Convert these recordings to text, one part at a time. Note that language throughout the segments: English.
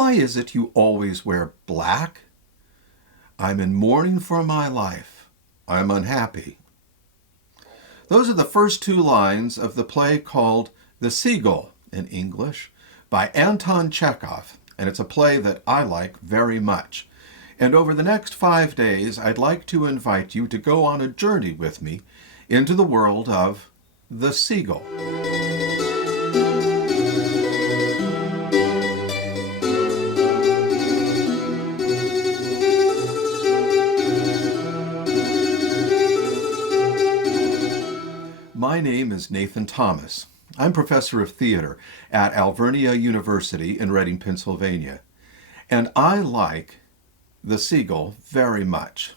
Why is it you always wear black? I'm in mourning for my life. I'm unhappy. Those are the first two lines of the play called The Seagull in English by Anton Chekhov, and it's a play that I like very much. And over the next 5 days, I'd like to invite you to go on a journey with me into the world of The Seagull. My name is Nathan Thomas. I'm professor of theater at Alvernia University in Reading, Pennsylvania. And I like The Seagull very much.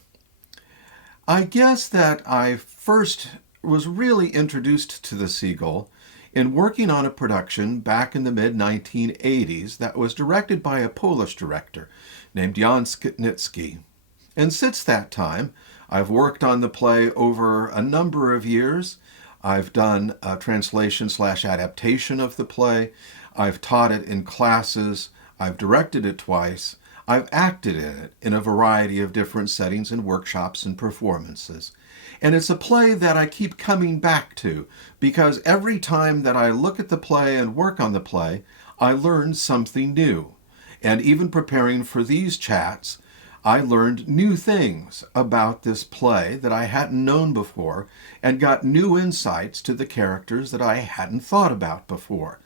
I guess that I first was really introduced to The Seagull in working on a production back in the mid-1980s that was directed by a Polish director named Jan Skitnicki. And since that time, I've worked on the play over a number of years. I've done a translation/adaptation of the play. I've taught it in classes. I've directed it twice. I've acted in it in a variety of different settings and workshops and performances. And it's a play that I keep coming back to because every time that I look at the play and work on the play, I learn something new. And even preparing for these chats, I learned new things about this play that I hadn't known before and got new insights to the characters that I hadn't thought about before.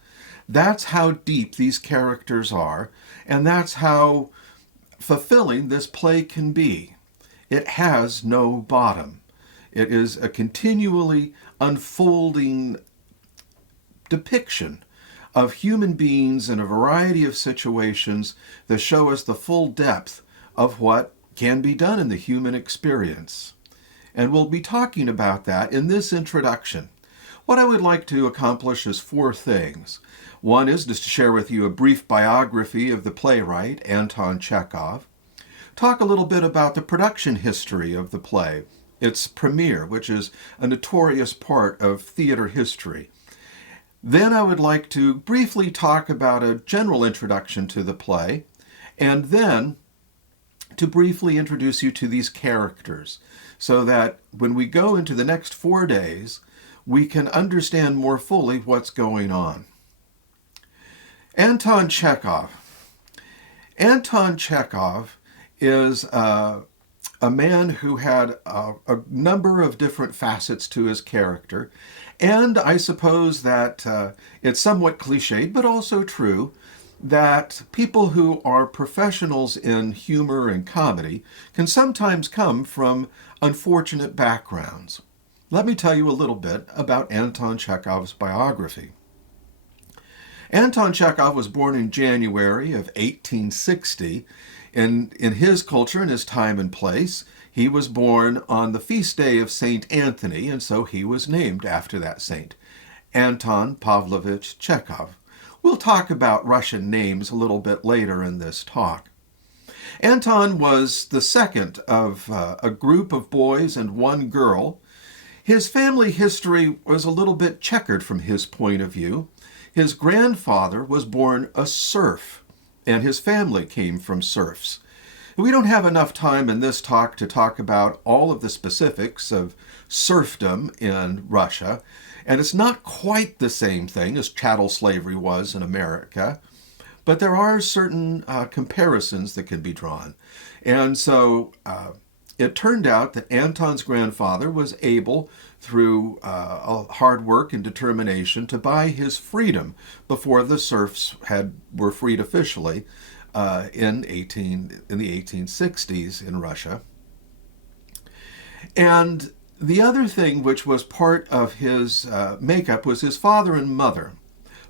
That's how deep these characters are, and that's how fulfilling this play can be. It has no bottom. It is a continually unfolding depiction of human beings in a variety of situations that show us the full depth of what can be done in the human experience. And we'll be talking about that in this introduction. What I would like to accomplish is 4 things. One is just to share with you a brief biography of the playwright, Anton Chekhov. Talk a little bit about the production history of the play, its premiere, which is a notorious part of theater history. Then I would like to briefly talk about a general introduction to the play, and then to briefly introduce you to these characters so that when we go into the next 4 days, we can understand more fully what's going on. Anton Chekhov. Anton Chekhov is a man who had a number of different facets to his character, and I suppose that it's somewhat cliched, but also true, that people who are professionals in humor and comedy can sometimes come from unfortunate backgrounds. Let me tell you a little bit about Anton Chekhov's biography. Anton Chekhov was born in January of 1860. In his culture and his time and place, he was born on the feast day of Saint Anthony, and so he was named after that saint, Anton Pavlovich Chekhov. We'll talk about Russian names a little bit later in this talk. Anton was the second of a group of boys and one girl. His family history was a little bit checkered from his point of view. His grandfather was born a serf, and his family came from serfs. We don't have enough time in this talk to talk about all of the specifics of serfdom in Russia, and it's not quite the same thing as chattel slavery was in America, but there are certain comparisons that can be drawn. And so it turned out that Anton's grandfather was able, through hard work and determination, to buy his freedom before the serfs were freed officially in the 1860s in Russia. And the other thing which was part of his makeup was his father and mother,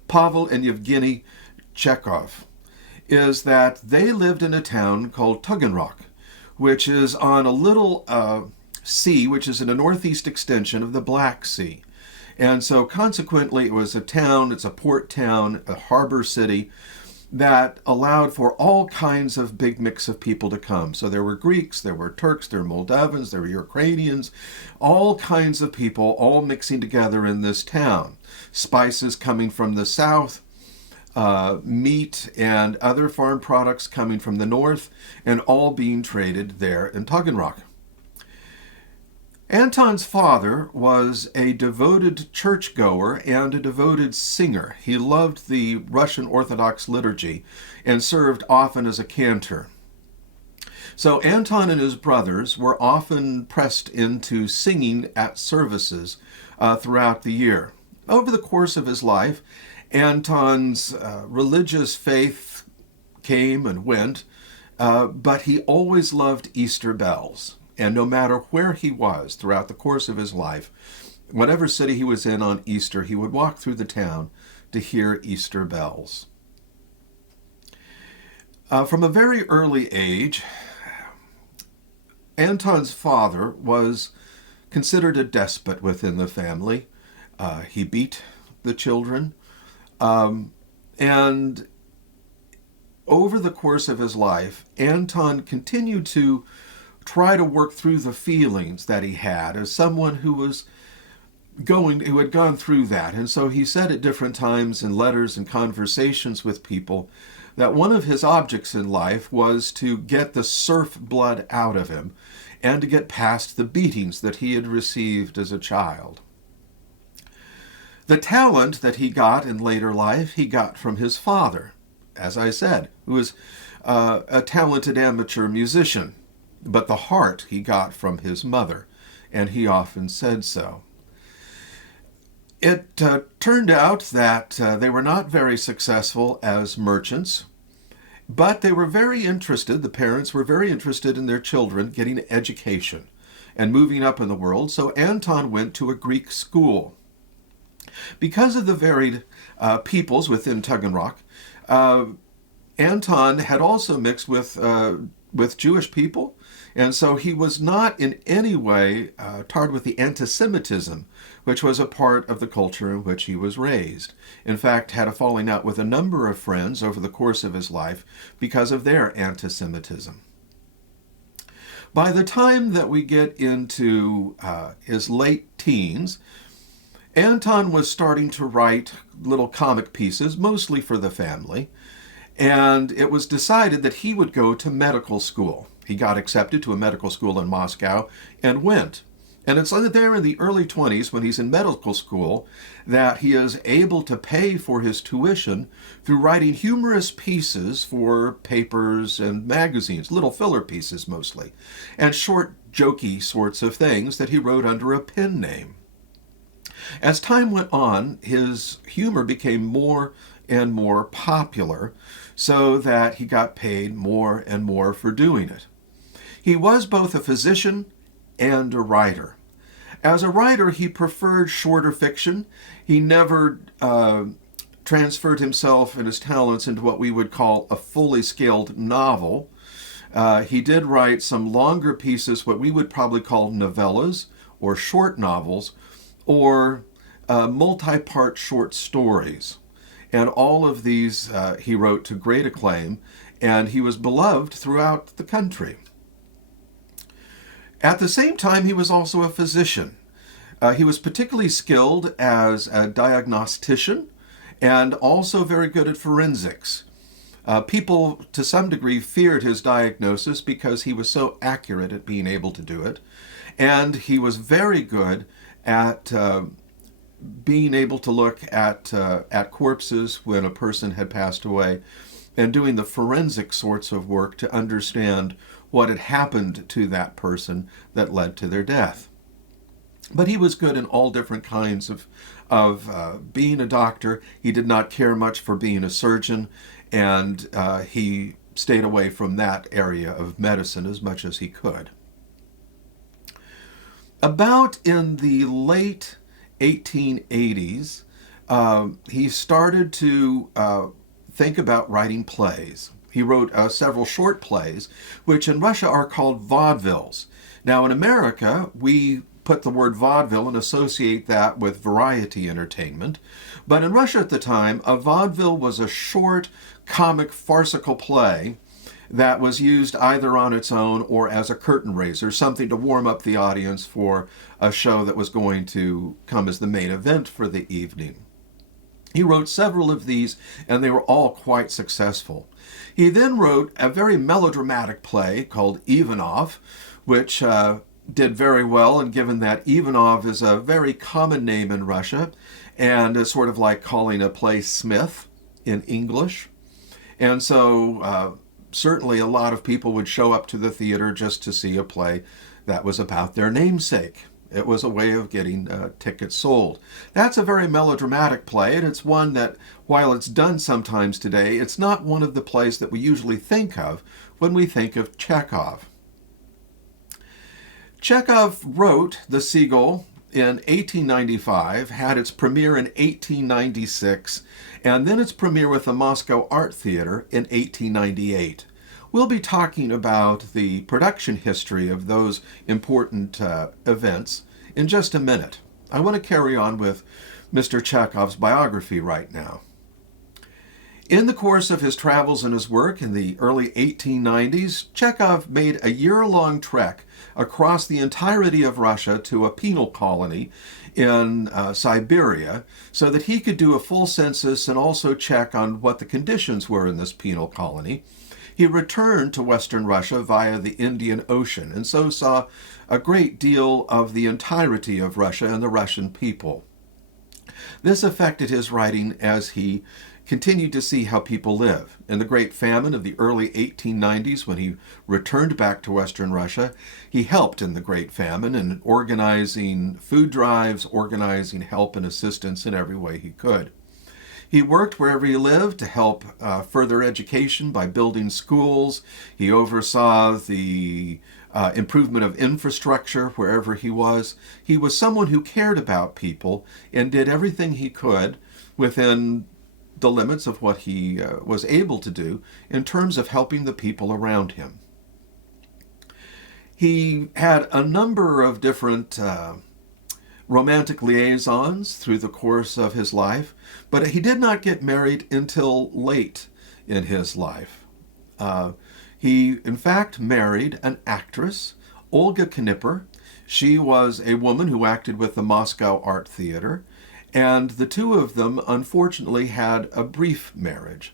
Pavel and Yevgeny Chekhov, is that they lived in a town called Tuggin Rock, which is on a little sea, which is in a northeast extension of the Black Sea. And so consequently, it was a town, it's a port town, a harbor city, that allowed for all kinds of big mix of people to come. So there were Greeks, there were Turks, there were Moldavans, there were Ukrainians, all kinds of people all mixing together in this town. Spices coming from the south, meat and other farm products coming from the north, and all being traded there in Tuggin Rock. Anton's father was a devoted churchgoer and a devoted singer. He loved the Russian Orthodox liturgy and served often as a cantor. So Anton and his brothers were often pressed into singing at services throughout the year. Over the course of his life, Anton's religious faith came and went, but he always loved Easter bells. And no matter where he was throughout the course of his life, whatever city he was in on Easter, he would walk through the town to hear Easter bells. From a very early age, Anton's father was considered a despot within the family. He beat the children. And over the course of his life, Anton continued to try to work through the feelings that he had as someone who had gone through that. And so he said at different times in letters and conversations with people that one of his objects in life was to get the serf blood out of him and to get past the beatings that he had received as a child. The talent that he got in later life, he got from his father, as I said, who was a talented amateur musician. But the heart he got from his mother, and he often said so. It turned out that they were not very successful as merchants, but they were very interested, the parents were very interested in their children getting education and moving up in the world, so Anton went to a Greek school. Because of the varied peoples within Tuggin Rock, Anton had also mixed with Jewish people, and so he was not in any way tarred with the anti-Semitism, which was a part of the culture in which he was raised. In fact, had a falling out with a number of friends over the course of his life because of their anti-Semitism. By the time that we get into his late teens, Anton was starting to write little comic pieces, mostly for the family, and it was decided that he would go to medical school. He got accepted to a medical school in Moscow and went. And it's there in the early 20s, when he's in medical school, that he is able to pay for his tuition through writing humorous pieces for papers and magazines, little filler pieces mostly, and short, jokey sorts of things that he wrote under a pen name. As time went on, his humor became more and more popular, so that he got paid more and more for doing it. He was both a physician and a writer. As a writer, he preferred shorter fiction. He never transferred himself and his talents into what we would call a fully scaled novel. He did write some longer pieces, what we would probably call novellas or short novels, or multi-part short stories. And all of these he wrote to great acclaim, and he was beloved throughout the country. At the same time, he was also a physician. He was particularly skilled as a diagnostician and also very good at forensics. People, to some degree, feared his diagnosis because he was so accurate at being able to do it. And he was very good at being able to look at corpses when a person had passed away and doing the forensic sorts of work to understand what had happened to that person that led to their death. But he was good in all different kinds of being a doctor. He did not care much for being a surgeon, and he stayed away from that area of medicine as much as he could. About in the late 1880s, he started to think about writing plays. He wrote several short plays, which in Russia are called vaudevilles. Now in America, we put the word vaudeville and associate that with variety entertainment. But in Russia at the time, a vaudeville was a short, comic, farcical play that was used either on its own or as a curtain raiser, something to warm up the audience for a show that was going to come as the main event for the evening. He wrote several of these, and they were all quite successful. He then wrote a very melodramatic play called Ivanov, which did very well, and given that Ivanov is a very common name in Russia, and is sort of like calling a play Smith in English. And so certainly a lot of people would show up to the theater just to see a play that was about their namesake. It was a way of getting tickets sold. That's a very melodramatic play, and it's one that, while it's done sometimes today, it's not one of the plays that we usually think of when we think of Chekhov. Chekhov wrote The Seagull in 1895, had its premiere in 1896, and then its premiere with the Moscow Art Theater in 1898. We'll be talking about the production history of those important events in just a minute. I want to carry on with Mr. Chekhov's biography right now. In the course of his travels and his work in the early 1890s, Chekhov made a year-long trek across the entirety of Russia to a penal colony in Siberia so that he could do a full census and also check on what the conditions were in this penal colony. He returned to Western Russia via the Indian Ocean and so saw a great deal of the entirety of Russia and the Russian people. This affected his writing as he continued to see how people live. In the Great Famine of the early 1890s, when he returned back to Western Russia, he helped in the Great Famine in organizing food drives, organizing help and assistance in every way he could. He worked wherever he lived to help further education by building schools. He oversaw the improvement of infrastructure wherever he was. He was someone who cared about people and did everything he could within the limits of what he was able to do in terms of helping the people around him. He had a number of different romantic liaisons through the course of his life, but he did not get married until late in his life. He, in fact, married an actress, Olga Cooper. She was a woman who acted with the Moscow Art Theater, and the two of them, unfortunately, had a brief marriage.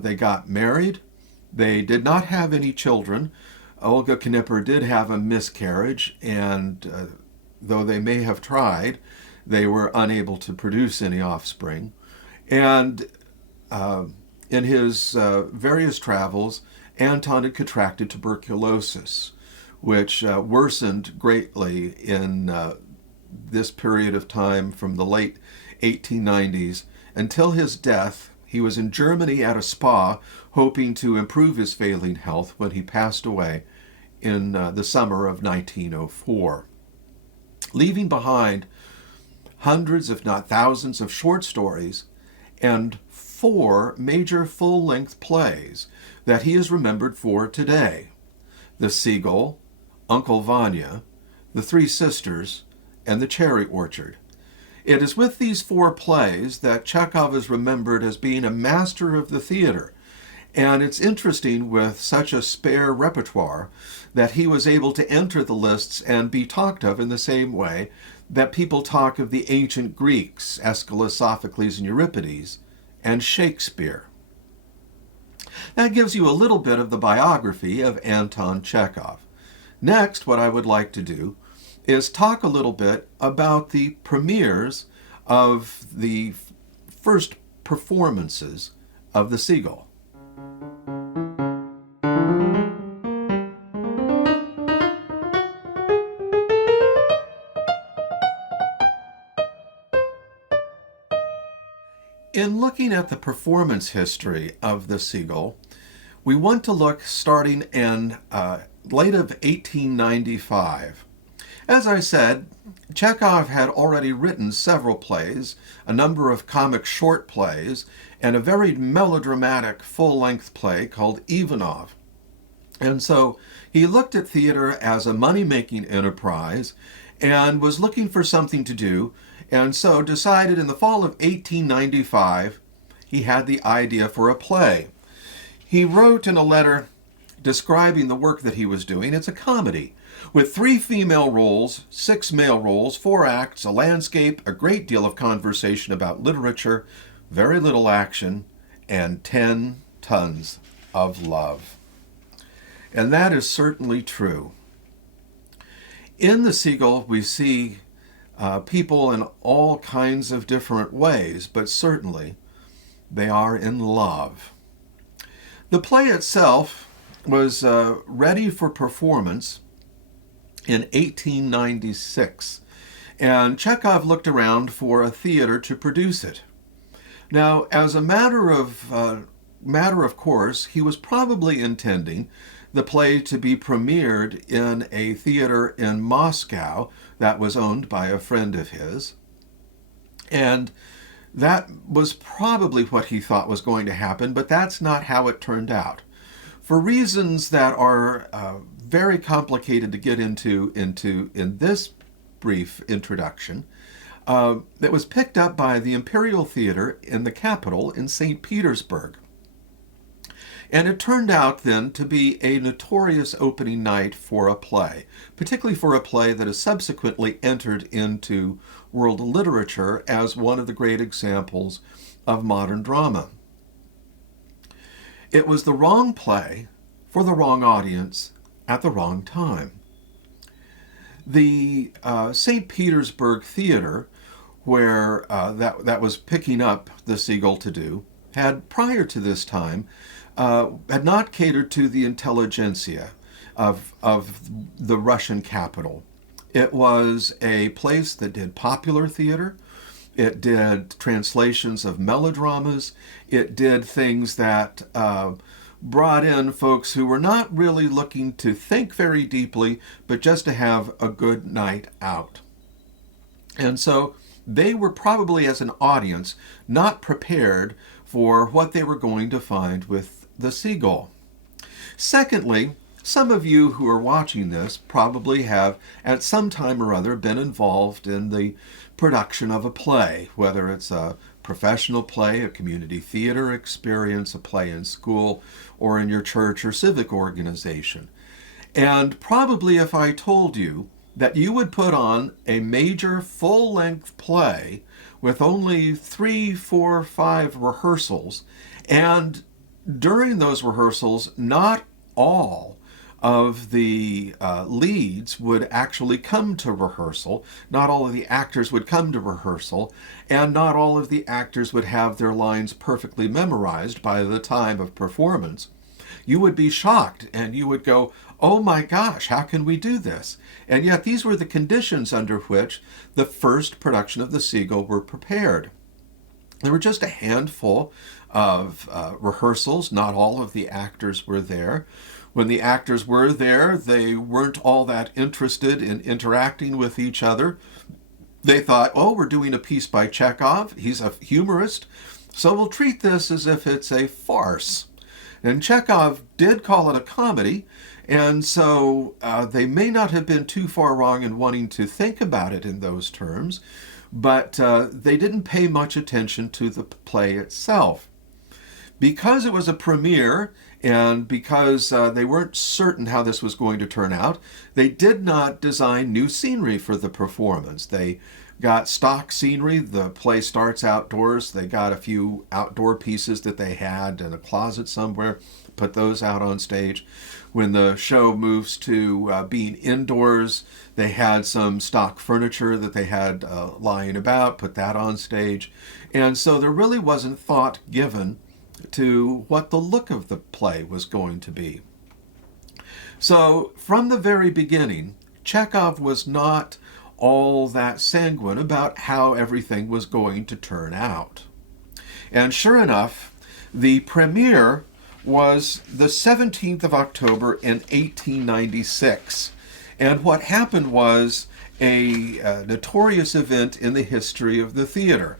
They got married. They did not have any children. Olga Cooper did have a miscarriage, and though they may have tried, they were unable to produce any offspring. And in his various travels, Anton had contracted tuberculosis, which worsened greatly in this period of time from the late 1890s until his death. He was in Germany at a spa hoping to improve his failing health when he passed away in the summer of 1904. Leaving behind hundreds, if not thousands, of short stories and 4 major full-length plays that he is remembered for today: The Seagull, Uncle Vanya, The Three Sisters, and The Cherry Orchard. It is with these 4 plays that Chekhov is remembered as being a master of the theater. And it's interesting, with such a spare repertoire, that he was able to enter the lists and be talked of in the same way that people talk of the ancient Greeks, Aeschylus, Sophocles, and Euripides, and Shakespeare. That gives you a little bit of the biography of Anton Chekhov. Next, what I would like to do is talk a little bit about the premieres of the first performances of The Seagull. In looking at the performance history of The Seagull, we want to look starting in late of 1895. As I said, Chekhov had already written several plays, a number of comic short plays, and a very melodramatic full-length play called Ivanov. And so he looked at theater as a money-making enterprise and was looking for something to do, and so decided in the fall of 1895 he had the idea for a play. He wrote in a letter describing the work that he was doing. It's a comedy with 3 female roles, 6 male roles, 4 acts, a landscape, a great deal of conversation about literature, very little action, and 10 tons of love. And that is certainly true. In the Seagull, we see people in all kinds of different ways, but certainly they are in love. The play itself was ready for performance in 1896, and Chekhov looked around for a theater to produce it. Now, as a matter of course, he was probably intending the play to be premiered in a theater in Moscow that was owned by a friend of his. And that was probably what he thought was going to happen, but that's not how it turned out. For reasons that are very complicated to get into in this brief introduction, it was picked up by the Imperial Theater in the capital in St. Petersburg. And it turned out then to be a notorious opening night for a play, particularly for a play that has subsequently entered into world literature as one of the great examples of modern drama. It was the wrong play for the wrong audience at the wrong time. The St. Petersburg Theater, where that was picking up the Seagull to do, had prior to this time had not catered to the intelligentsia of the Russian capital. It was a place that did popular theater. It did translations of melodramas. It did things that brought in folks who were not really looking to think very deeply, but just to have a good night out. And so they were probably, as an audience, not prepared for what they were going to find with the Seagull. Secondly, some of you who are watching this probably have at some time or other been involved in the production of a play, whether it's a professional play, a community theater experience, a play in school, or in your church or civic organization. And probably if I told you that you would put on a major full-length play with only 3, 4, 5 rehearsals, and during those rehearsals, not all of the leads would actually come to rehearsal, not all of the actors would come to rehearsal, and not all of the actors would have their lines perfectly memorized by the time of performance, you would be shocked and you would go, oh my gosh, how can we do this? And yet these were the conditions under which the first production of the Seagull were prepared. There were just a handful of rehearsals. Not all of the actors were there. When the actors were there, they weren't all that interested in interacting with each other. They thought, oh, we're doing a piece by Chekhov. He's a humorist, so we'll treat this as if it's a farce. And Chekhov did call it a comedy, and so they may not have been too far wrong in wanting to think about it in those terms, but they didn't pay much attention to the play itself. Because it was a premiere, and because they weren't certain how this was going to turn out, they did not design new scenery for the performance. They got stock scenery. The play starts outdoors. They got a few outdoor pieces that they had in a closet somewhere, put those out on stage. When the show moves to being indoors, they had some stock furniture that they had lying about, put that on stage. And so there really wasn't thought given to what the look of the play was going to be. So from the very beginning, Chekhov was not all that sanguine about how everything was going to turn out. And sure enough, the premiere was the 17th of October in 1896. And what happened was a notorious event in the history of the theater.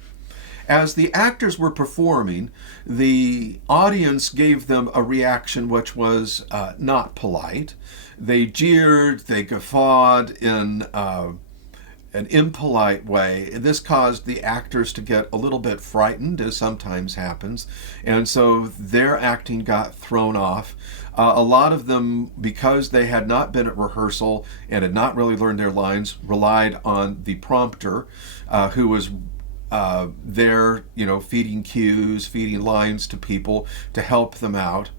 As the actors were performing, the audience gave them a reaction which was not polite. They jeered, they guffawed in an impolite way. This caused the actors to get a little bit frightened, as sometimes happens, and so their acting got thrown off. A lot of them, because they had not been at rehearsal and had not really learned their lines, relied on the prompter, who was there, feeding cues, feeding lines to people to help them out.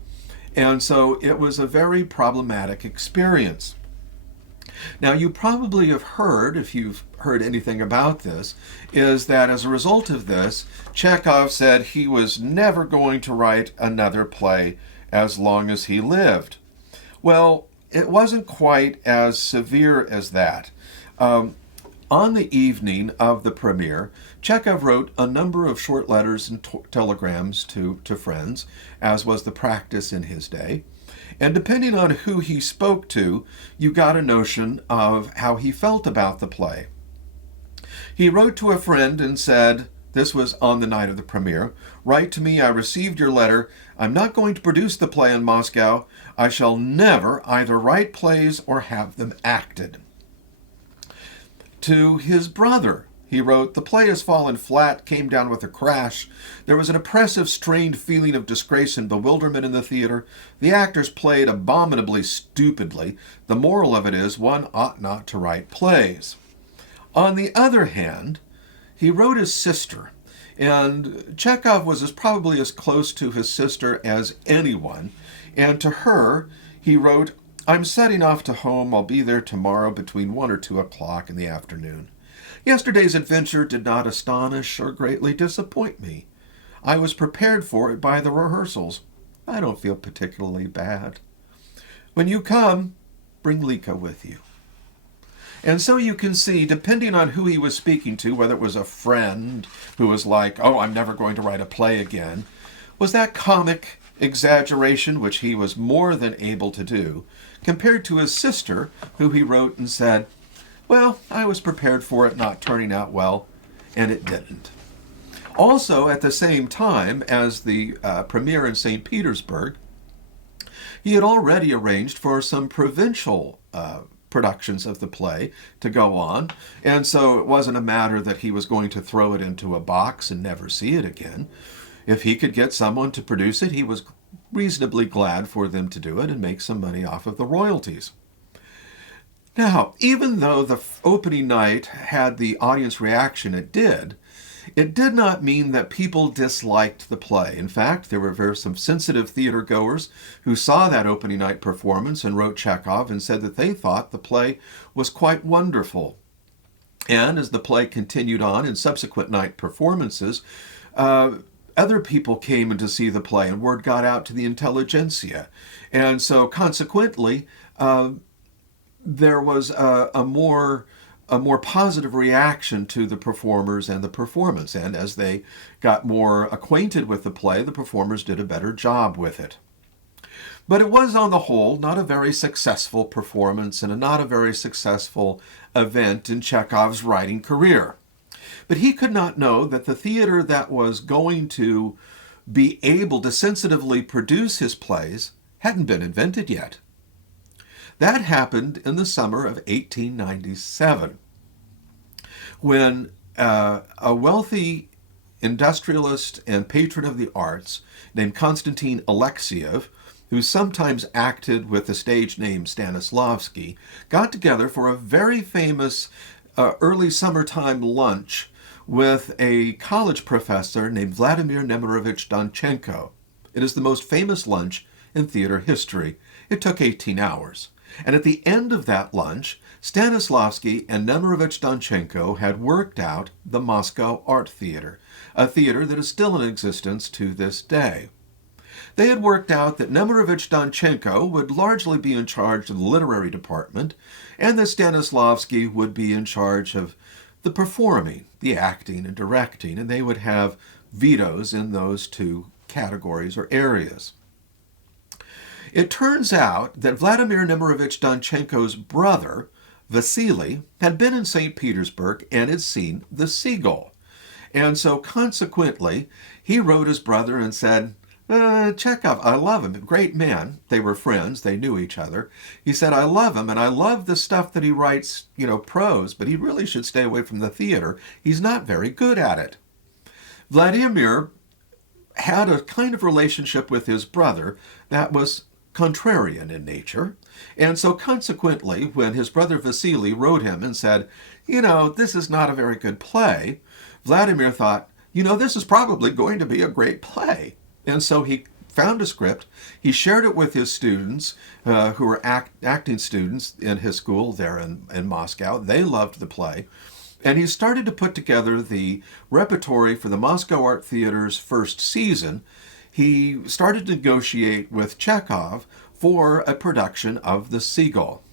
And so it was a very problematic experience. Now, you probably have heard, if you've heard anything about this, is that as a result of this, Chekhov said he was never going to write another play as long as he lived. Well, it wasn't quite as severe as that. On the evening of the premiere, Chekhov wrote a number of short letters and telegrams to friends, as was the practice in his day. And depending on who he spoke to, you got a notion of how he felt about the play. He wrote to a friend and said, this was on the night of the premiere, "Write to me, I received your letter. I'm not going to produce the play in Moscow. I shall never either write plays or have them acted." To his brother, he wrote, "The play has fallen flat, came down with a crash. There was an oppressive, strained feeling of disgrace and bewilderment in the theater. The actors played abominably stupidly. The moral of it is one ought not to write plays." On the other hand, he wrote his sister, and Chekhov was probably as close to his sister as anyone, and to her he wrote, "I'm setting off to home. I'll be there tomorrow between 1 or 2 o'clock in the afternoon. Yesterday's adventure did not astonish or greatly disappoint me. I was prepared for it by the rehearsals. I don't feel particularly bad. When you come, bring Lika with you." And so you can see, depending on who he was speaking to, whether it was a friend who was like, "Oh, I'm never going to write a play again," was that comic exaggeration, which he was more than able to do, compared to his sister, who he wrote and said, "Well, I was prepared for it not turning out well, and it didn't." Also, at the same time as the premiere in St. Petersburg, he had already arranged for some provincial productions of the play to go on, and so it wasn't a matter that he was going to throw it into a box and never see it again. If he could get someone to produce it, he was reasonably glad for them to do it and make some money off of the royalties. Now, even though the opening night had the audience reaction it did not mean that people disliked the play. In fact, there were some sensitive theater goers who saw that opening night performance and wrote Chekhov and said that they thought the play was quite wonderful. And as the play continued on in subsequent night performances, other people came in to see the play, and word got out to the intelligentsia. And so consequently, there was a more positive reaction to the performers and the performance. And as they got more acquainted with the play, the performers did a better job with it. But it was, on the whole, not a very successful performance and not a very successful event in Chekhov's writing career. But he could not know that the theater that was going to be able to sensitively produce his plays hadn't been invented yet. That happened in the summer of 1897, when a wealthy industrialist and patron of the arts named Konstantin Alexiev, who sometimes acted with the stage name Stanislavski, got together for a very famous early summertime lunch with a college professor named Vladimir Nemirovich Donchenko. It is the most famous lunch in theater history. It took 18 hours. And at the end of that lunch, Stanislavski and Nemirovich Donchenko had worked out the Moscow Art Theater, a theater that is still in existence to this day. They had worked out that Nemirovich Donchenko would largely be in charge of the literary department, and that Stanislavski would be in charge of the performing, the acting and directing, and they would have vetoes in those two categories or areas. It turns out that Vladimir Nemirovich Donchenko's brother, Vasily, had been in St. Petersburg and had seen the Seagull. And so consequently, he wrote his brother and said, "Chekhov, I love him, great man." They were friends, they knew each other. He said, "I love him, and I love the stuff that he writes, prose, but he really should stay away from the theater. He's not very good at it." Vladimir had a kind of relationship with his brother that was contrarian in nature, and so consequently, when his brother Vasily wrote him and said, "This is not a very good play," Vladimir thought, this is probably going to be a great play. And so he found a script. He shared it with his students, who were acting students in his school there in Moscow. They loved the play. And he started to put together the repertory for the Moscow Art Theater's first season. He started to negotiate with Chekhov for a production of The Seagull.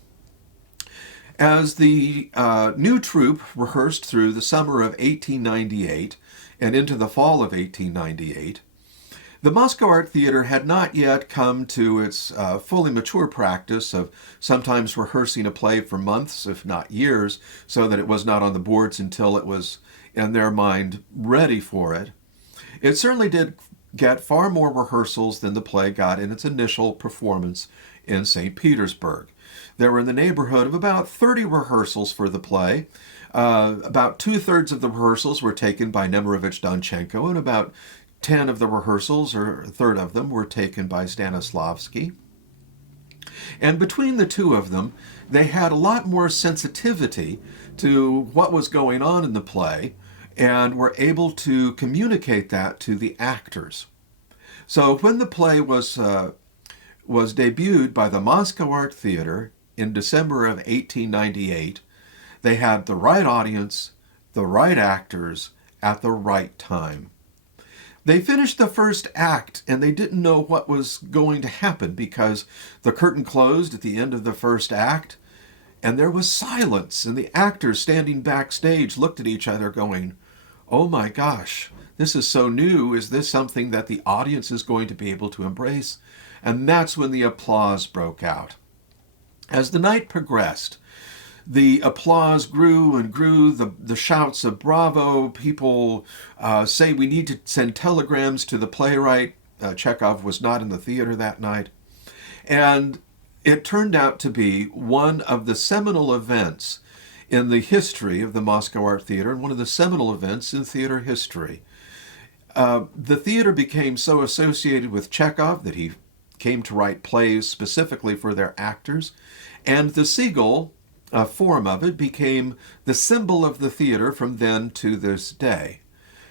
As the new troupe rehearsed through the summer of 1898 and into the fall of 1898, the Moscow Art Theater had not yet come to its fully mature practice of sometimes rehearsing a play for months, if not years, so that it was not on the boards until it was, in their mind, ready for it. It certainly did get far more rehearsals than the play got in its initial performance in St. Petersburg. There were in the neighborhood of about 30 rehearsals for the play. About 2/3 of the rehearsals were taken by Nemirovich Donchenko, and about 10 of the rehearsals, or a third of them, were taken by Stanislavski. And between the two of them, they had a lot more sensitivity to what was going on in the play and were able to communicate that to the actors. So when the play was debuted by the Moscow Art Theater in December of 1898, they had the right audience, the right actors, at the right time. They finished the first act and they didn't know what was going to happen because the curtain closed at the end of the first act and there was silence, and the actors standing backstage looked at each other going, "Oh my gosh, this is so new. Is this something that the audience is going to be able to embrace?" And that's when the applause broke out. As the night progressed, the applause grew and grew, the shouts of bravo. People say we need to send telegrams to the playwright. Chekhov was not in the theater that night. And it turned out to be one of the seminal events in the history of the Moscow Art Theater, and one of the seminal events in theater history. The theater became so associated with Chekhov that he came to write plays specifically for their actors, and the Seagull, a form of it, became the symbol of the theater from then to this day.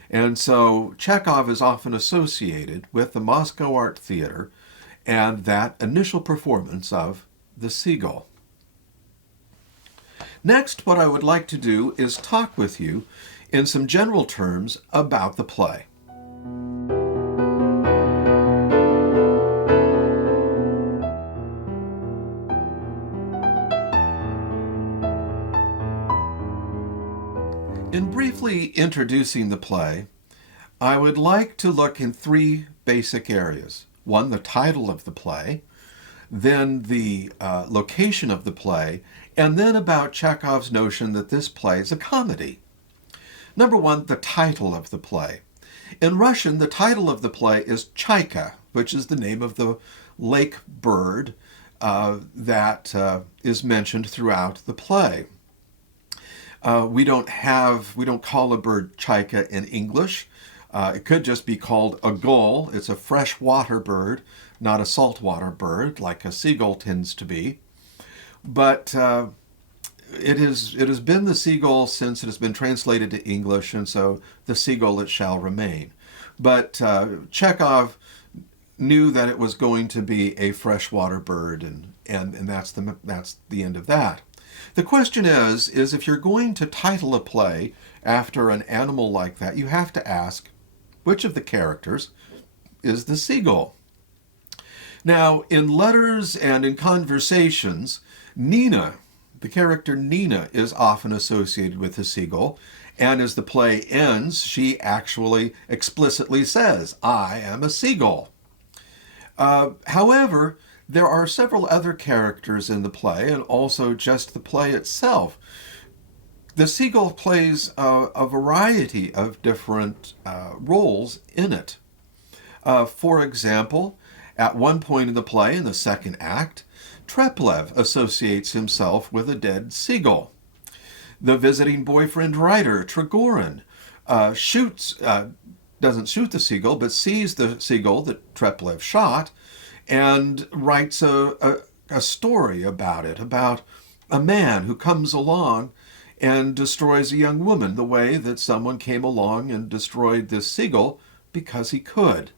And so Chekhov is often associated with the Moscow Art Theater and that initial performance of The Seagull. Next, what I would like to do is talk with you in some general terms about the play. In briefly introducing the play, I would like to look in three basic areas. One, the title of the play, then the location of the play, and then about Chekhov's notion that this play is a comedy. Number one, the title of the play. In Russian, the title of the play is Chaika, which is the name of the lake bird that is mentioned throughout the play. We don't call a bird chaika in English. It could just be called a gull. It's a freshwater bird, not a saltwater bird like a seagull tends to be. But it has been the seagull since it has been translated to English, and so the seagull it shall remain. But Chekhov knew that it was going to be a freshwater bird, and that's the end of that. The question is if you're going to title a play after an animal like that, you have to ask, which of the characters is the seagull? Now, in letters and in conversations, Nina, the character Nina, is often associated with the seagull, and as the play ends, she actually explicitly says, "I am a seagull." However, there are several other characters in the play, and also just the play itself. The seagull plays a variety of different roles in it. For example, at one point in the play, in the second act, Treplev associates himself with a dead seagull. The visiting boyfriend writer, Trigorin, doesn't shoot the seagull, but sees the seagull that Treplev shot, and writes a story about it, about a man who comes along and destroys a young woman the way that someone came along and destroyed this seagull because he could.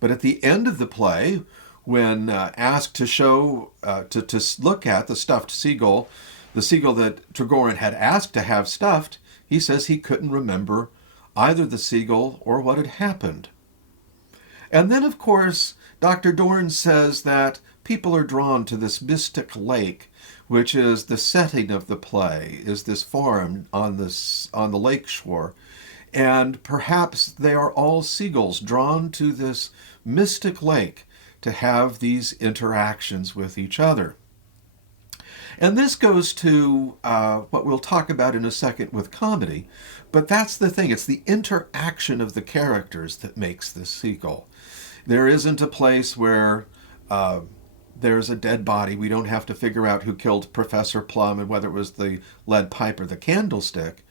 But at the end of the play, when asked to show, to look at the stuffed seagull, the seagull that Trigorin had asked to have stuffed, he says he couldn't remember either the seagull or what had happened. And then, of course, Dr. Dorn says that people are drawn to this mystic lake, which is the setting of the play, is this farm on the lake shore. And perhaps they are all seagulls drawn to this mystic lake to have these interactions with each other. And this goes to what we'll talk about in a second with comedy, but that's the thing. It's the interaction of the characters that makes this seagull. There isn't a place where there's a dead body. We don't have to figure out who killed Professor Plum and whether it was the lead pipe or the candlestick.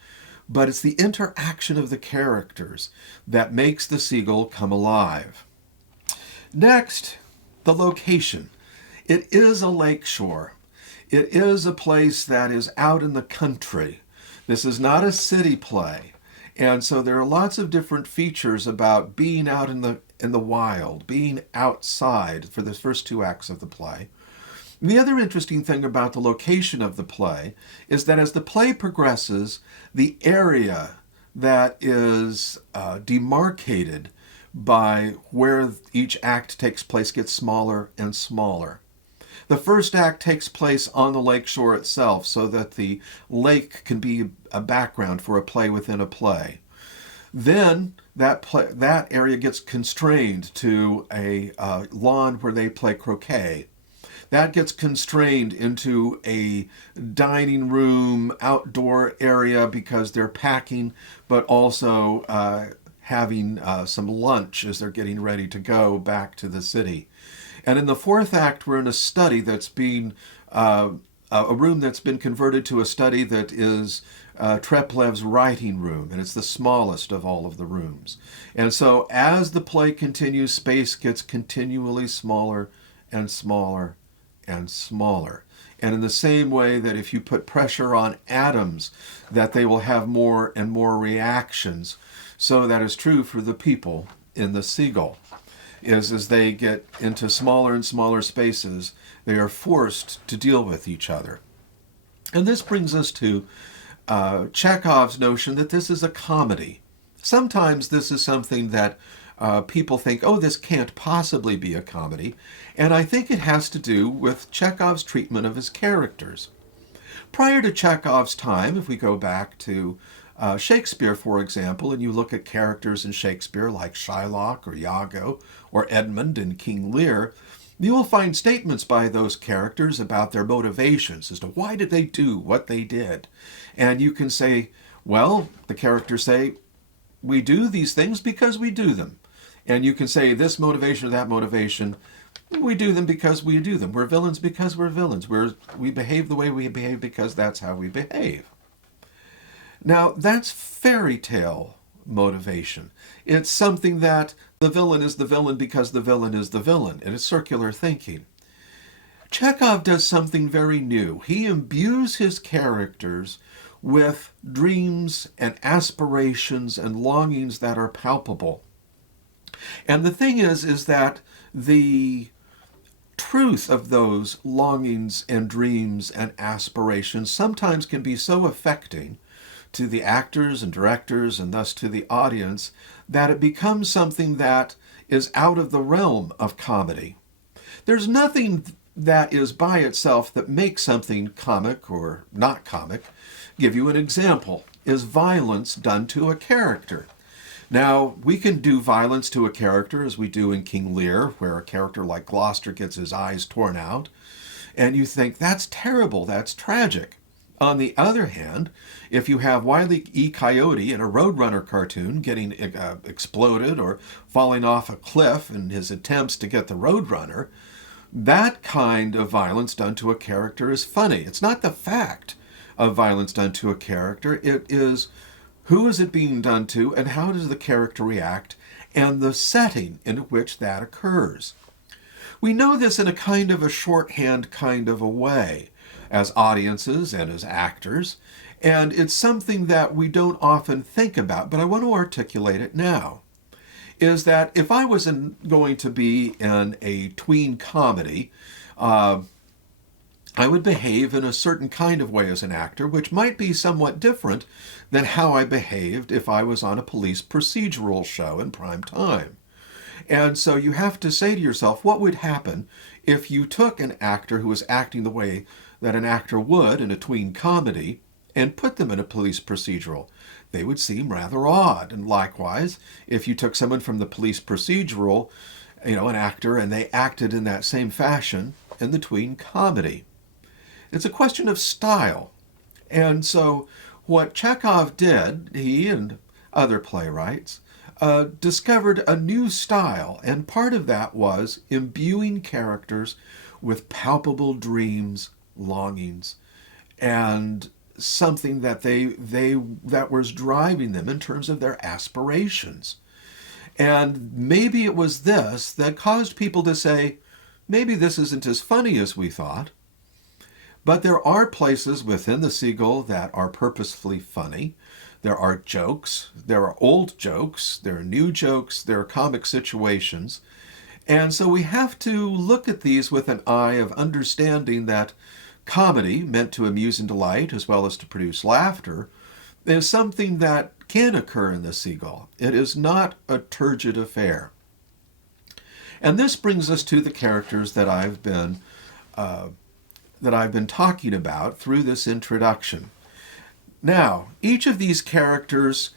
But it's the interaction of the characters that makes the seagull come alive. Next, the location. It is a lakeshore. It is a place that is out in the country. This is not a city play. And so there are lots of different features about being out in the wild, being outside for the first two acts of the play. The other interesting thing about the location of the play is that as the play progresses, the area that is demarcated by where each act takes place gets smaller and smaller. The first act takes place on the lakeshore itself so that the lake can be a background for a play within a play. Then that area gets constrained to a lawn where they play croquet. That gets constrained into a dining room, outdoor area because they're packing, but also having some lunch as they're getting ready to go back to the city. And in the fourth act, we're in a study that's being, a room that's been converted to a study that is Treplev's writing room, and it's the smallest of all of the rooms. And so as the play continues, space gets continually smaller and smaller and smaller. And in the same way that if you put pressure on atoms, that they will have more and more reactions, so that is true for the people in the seagull. As they get into smaller and smaller spaces, they are forced to deal with each other. And this brings us to Chekhov's notion that this is a comedy. Sometimes this is something that people think, oh, this can't possibly be a comedy. And I think it has to do with Chekhov's treatment of his characters. Prior to Chekhov's time, if we go back to Shakespeare, for example, and you look at characters in Shakespeare like Shylock or Iago or Edmund in King Lear, you will find statements by those characters about their motivations as to why did they do what they did. And you can say, well, the characters say, we do these things because we do them. And you can say this motivation or that motivation, we do them because we do them. We're villains because we're villains. We behave the way we behave because that's how we behave. Now, that's fairy tale motivation. It's something that the villain is the villain because the villain is the villain. It is circular thinking. Chekhov does something very new. He imbues his characters with dreams and aspirations and longings that are palpable. And the thing is that the truth of those longings and dreams and aspirations sometimes can be so affecting to the actors and directors and thus to the audience that it becomes something that is out of the realm of comedy. There's nothing that is by itself that makes something comic or not comic. Give you an example. Is violence done to a character? Now, we can do violence to a character as we do in King Lear, where a character like Gloucester gets his eyes torn out, and you think, that's terrible, that's tragic. On the other hand, if you have Wile E. Coyote in a Roadrunner cartoon getting exploded or falling off a cliff in his attempts to get the Roadrunner, that kind of violence done to a character is funny. It's not the fact of violence done to a character. It is who is it being done to and how does the character react and the setting in which that occurs. We know this in a kind of a shorthand kind of a way as audiences and as actors. And it's something that we don't often think about, but I want to articulate it now. Is that if I was going to be in a tween comedy, I would behave in a certain kind of way as an actor, which might be somewhat different than how I behaved if I was on a police procedural show in prime time. And so you have to say to yourself, what would happen if you took an actor who was acting the way that an actor would in a tween comedy and put them in a police procedural? They would seem rather odd. And likewise, if you took someone from the police procedural, an actor, and they acted in that same fashion in the tween comedy. It's a question of style. And so what Chekhov did, he and other playwrights, discovered a new style, and part of that was imbuing characters with palpable dreams, longings, and something that that was driving them in terms of their aspirations. And maybe it was this that caused people to say, maybe this isn't as funny as we thought. But there are places within the Seagull that are purposefully funny. There are jokes, there are old jokes, there are new jokes, there are comic situations. And so we have to look at these with an eye of understanding that comedy, meant to amuse and delight as well as to produce laughter, is something that can occur in the Seagull. It is not a turgid affair. And this brings us to the characters that I've been talking about through this introduction. Now, each of these characters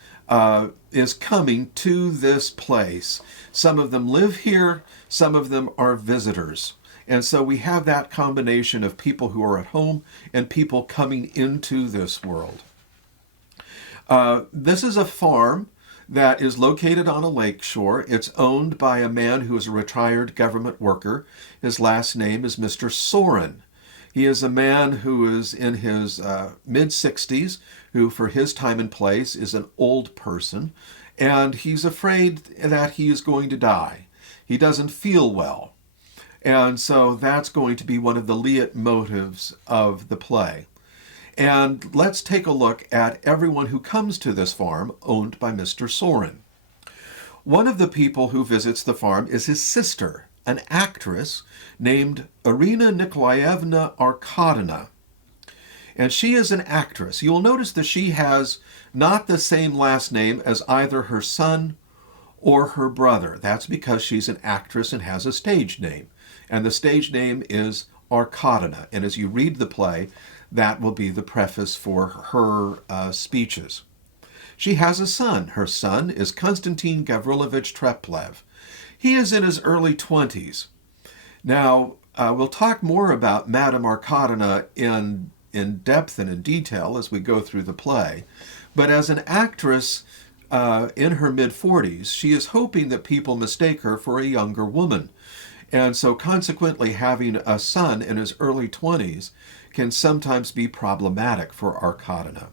is coming to this place. Some of them live here, some of them are visitors. And so we have that combination of people who are at home and people coming into this world. This is a farm that is located on a lake shore. It's owned by a man who is a retired government worker. His last name is Mr. Soren. He is a man who is in his mid-60s, who for his time and place is an old person, and he's afraid that he is going to die. He doesn't feel well. And so that's going to be one of the leitmotifs of the play. And let's take a look at everyone who comes to this farm owned by Mr. Soren. One of the people who visits the farm is his sister, an actress named Irina Nikolaevna Arkadina. And she is an actress. You'll notice that she has not the same last name as either her son or her brother. That's because she's an actress and has a stage name. And the stage name is Arkadina. And as you read the play, that will be the preface for her speeches. She has a son. Her son is Konstantin Gavrilovich Treplev. He is in his early 20s. Now, we'll talk more about Madame Arkadina in depth and in detail as we go through the play. But as an actress in her mid-40s, she is hoping that people mistake her for a younger woman. And so consequently, having a son in his early 20s can sometimes be problematic for Arkadina.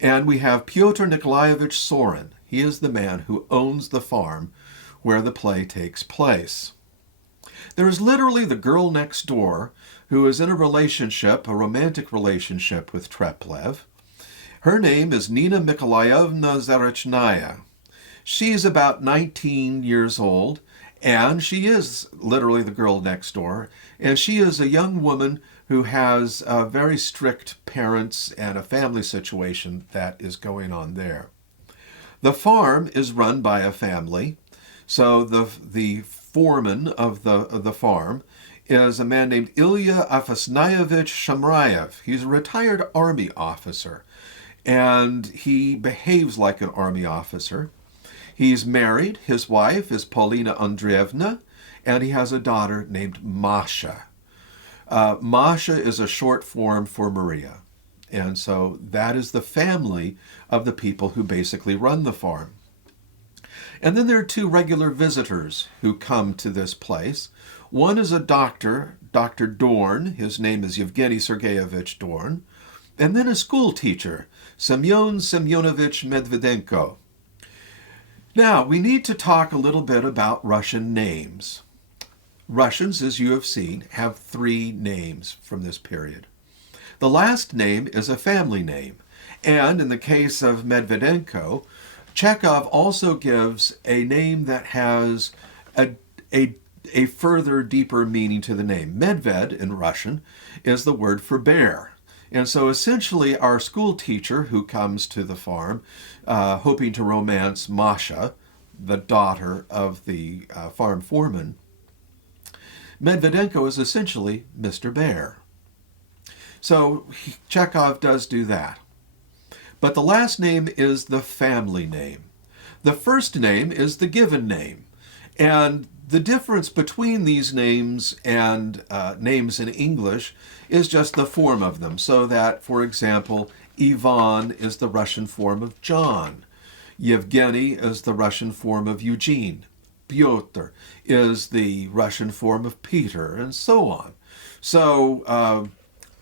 And we have Pyotr Nikolaevich Soren. He is the man who owns the farm where the play takes place. There is literally the girl next door who is in a romantic relationship with Treplev. Her name is Nina Nikolaevna Zarechnaya. She's about 19 years old, and she is literally the girl next door. And she is a young woman who has very strict parents and a family situation that is going on there. The farm is run by a family. So the foreman of the farm is a man named Ilya Afasnayevich Shamrayev. He's a retired army officer, and he behaves like an army officer. He's married. His wife is Paulina Andreevna, and he has a daughter named Masha. Masha is a short form for Maria. And so that is the family of the people who basically run the farm. And then there are two regular visitors who come to this place. One is a doctor, Dr. Dorn. His name is Yevgeny Sergeyevich Dorn. And then a school teacher, Semyon Semyonovich Medvedenko. Now, we need to talk a little bit about Russian names. Russians, as you have seen, have three names from this period. The last name is a family name. And in the case of Medvedenko, Chekhov also gives a name that has a further deeper meaning to the name. Medved in Russian is the word for bear. And so essentially our school teacher who comes to the farm hoping to romance Masha, the daughter of the farm foreman, Medvedenko is essentially Mr. Bear. So Chekhov does do that. But the last name is the family name. The first name is the given name. And the difference between these names and names in English is just the form of them. So that, for example, Ivan is the Russian form of John. Yevgeny is the Russian form of Eugene. Pyotr is the Russian form of Peter, and so on. So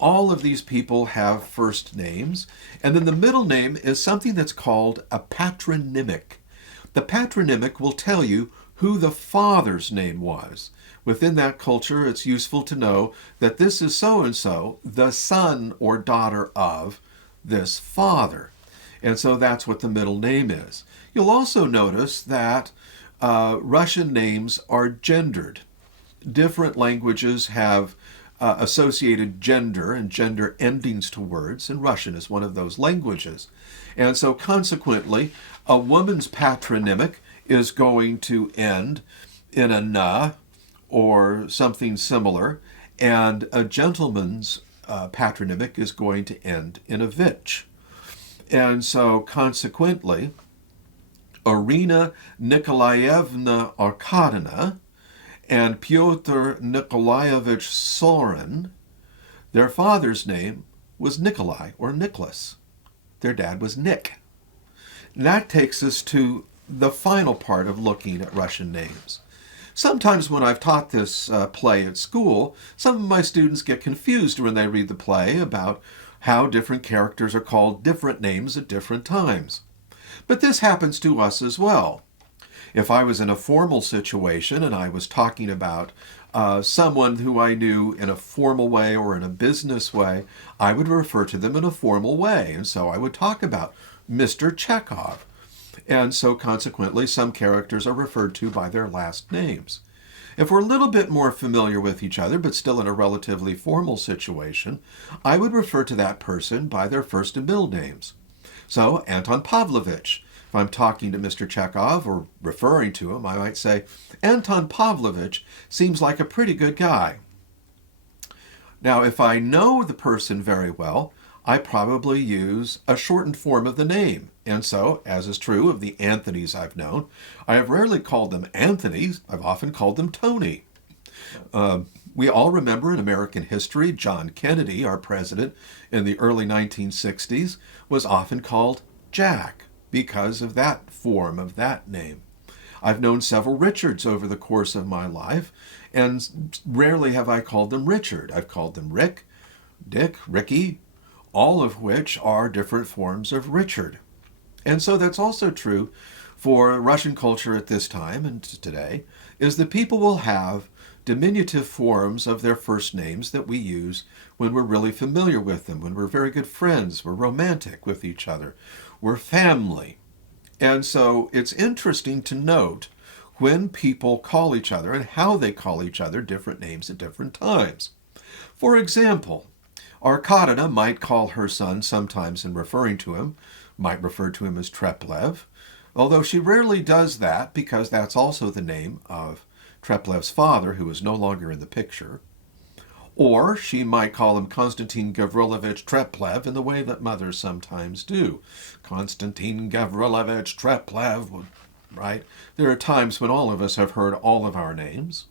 all of these people have first names. And then the middle name is something that's called a patronymic. The patronymic will tell you who the father's name was. Within that culture, it's useful to know that this is so-and-so, the son or daughter of this father. And so that's what the middle name is. You'll also notice that Russian names are gendered. Different languages have associated gender and gender endings to words, and Russian is one of those languages. And so consequently, a woman's patronymic is going to end in a na or something similar, and a gentleman's patronymic is going to end in a vich. And so consequently, Irina Nikolaevna Arkadina and Pyotr Nikolaevich Sorin, their father's name was Nikolai or Nicholas. Their dad was Nick. And that takes us to the final part of looking at Russian names. Sometimes when I've taught this play at school, some of my students get confused when they read the play about how different characters are called different names at different times. But this happens to us as well. If I was in a formal situation and I was talking about someone who I knew in a formal way or in a business way, I would refer to them in a formal way. And so I would talk about Mr. Chekhov. And so consequently, some characters are referred to by their last names. If we're a little bit more familiar with each other, but still in a relatively formal situation, I would refer to that person by their first and middle names. So, Anton Pavlovich. If I'm talking to Mr. Chekhov or referring to him, I might say, Anton Pavlovich seems like a pretty good guy. Now, if I know the person very well, I probably use a shortened form of the name. And so, as is true of the Anthonys I've known, I have rarely called them Anthonys. I've often called them Tony. We all remember in American history, John Kennedy, our president in the early 1960s, was often called Jack because of that form of that name. I've known several Richards over the course of my life, and rarely have I called them Richard. I've called them Rick, Dick, Ricky, all of which are different forms of Richard. And so that's also true for Russian culture at this time and today, is that people will have diminutive forms of their first names that we use when we're really familiar with them, when we're very good friends, we're romantic with each other, we're family. And so it's interesting to note when people call each other and how they call each other different names at different times. For example, Arkadina might call her son sometimes in referring to him, might refer to him as Treplev, although she rarely does that because that's also the name of Treplev's father, who is no longer in the picture. Or she might call him Konstantin Gavrilovich Treplev in the way that mothers sometimes do. Konstantin Gavrilovich Treplev, right? There are times when all of us have heard all of our names.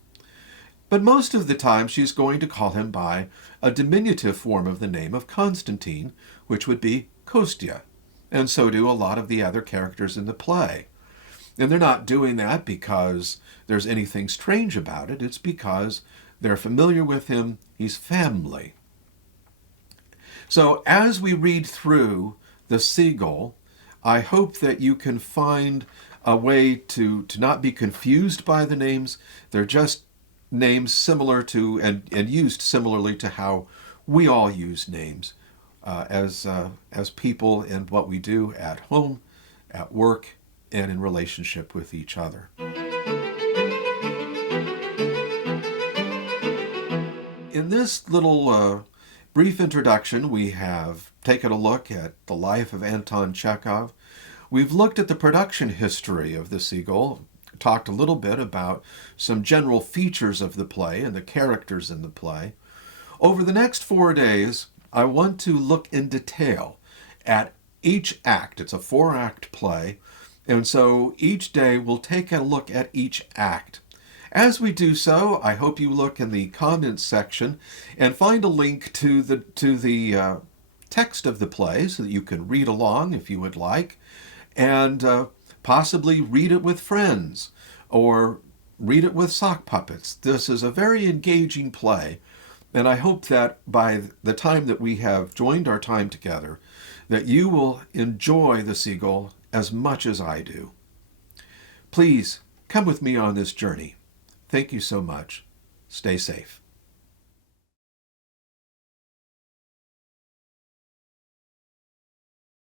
But most of the time she's going to call him by a diminutive form of the name of Konstantin, which would be Kostya. And so do a lot of the other characters in the play. And they're not doing that because there's anything strange about it. It's because they're familiar with him. He's family. So as we read through the Seagull, I hope that you can find a way to not be confused by the names. They're just names similar to and used similarly to how we all use names as people in what we do at home, at work, and in relationship with each other. In this little brief introduction, we have taken a look at the life of Anton Chekhov. We've looked at the production history of the Seagull, talked a little bit about some general features of the play and the characters in the play. Over the next 4 days, I want to look in detail at each act. It's a 4-act play, and so each day we'll take a look at each act. As we do so, I hope you look in the comments section and find a link to the text of the play so that you can read along if you would like, and possibly read it with friends or read it with sock puppets. This is a very engaging play, and I hope that by the time that we have joined our time together, that you will enjoy the Seagull as much as I do. Please come with me on this journey. Thank you so much. Stay safe.